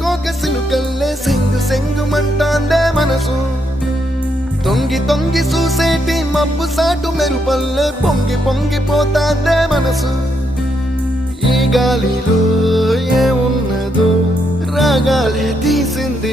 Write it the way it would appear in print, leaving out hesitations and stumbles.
కోక సిలుకల్లే సెంగు సెంగు మంటాందే మనసు తొంగి తొంగి చూసేటి మబ్బు సాటు మెరుపల్లే పొంగి పొంగిపోతాందే మనసు ఈ గాలిలో ఏమున్నదో రాగాలే తీసింది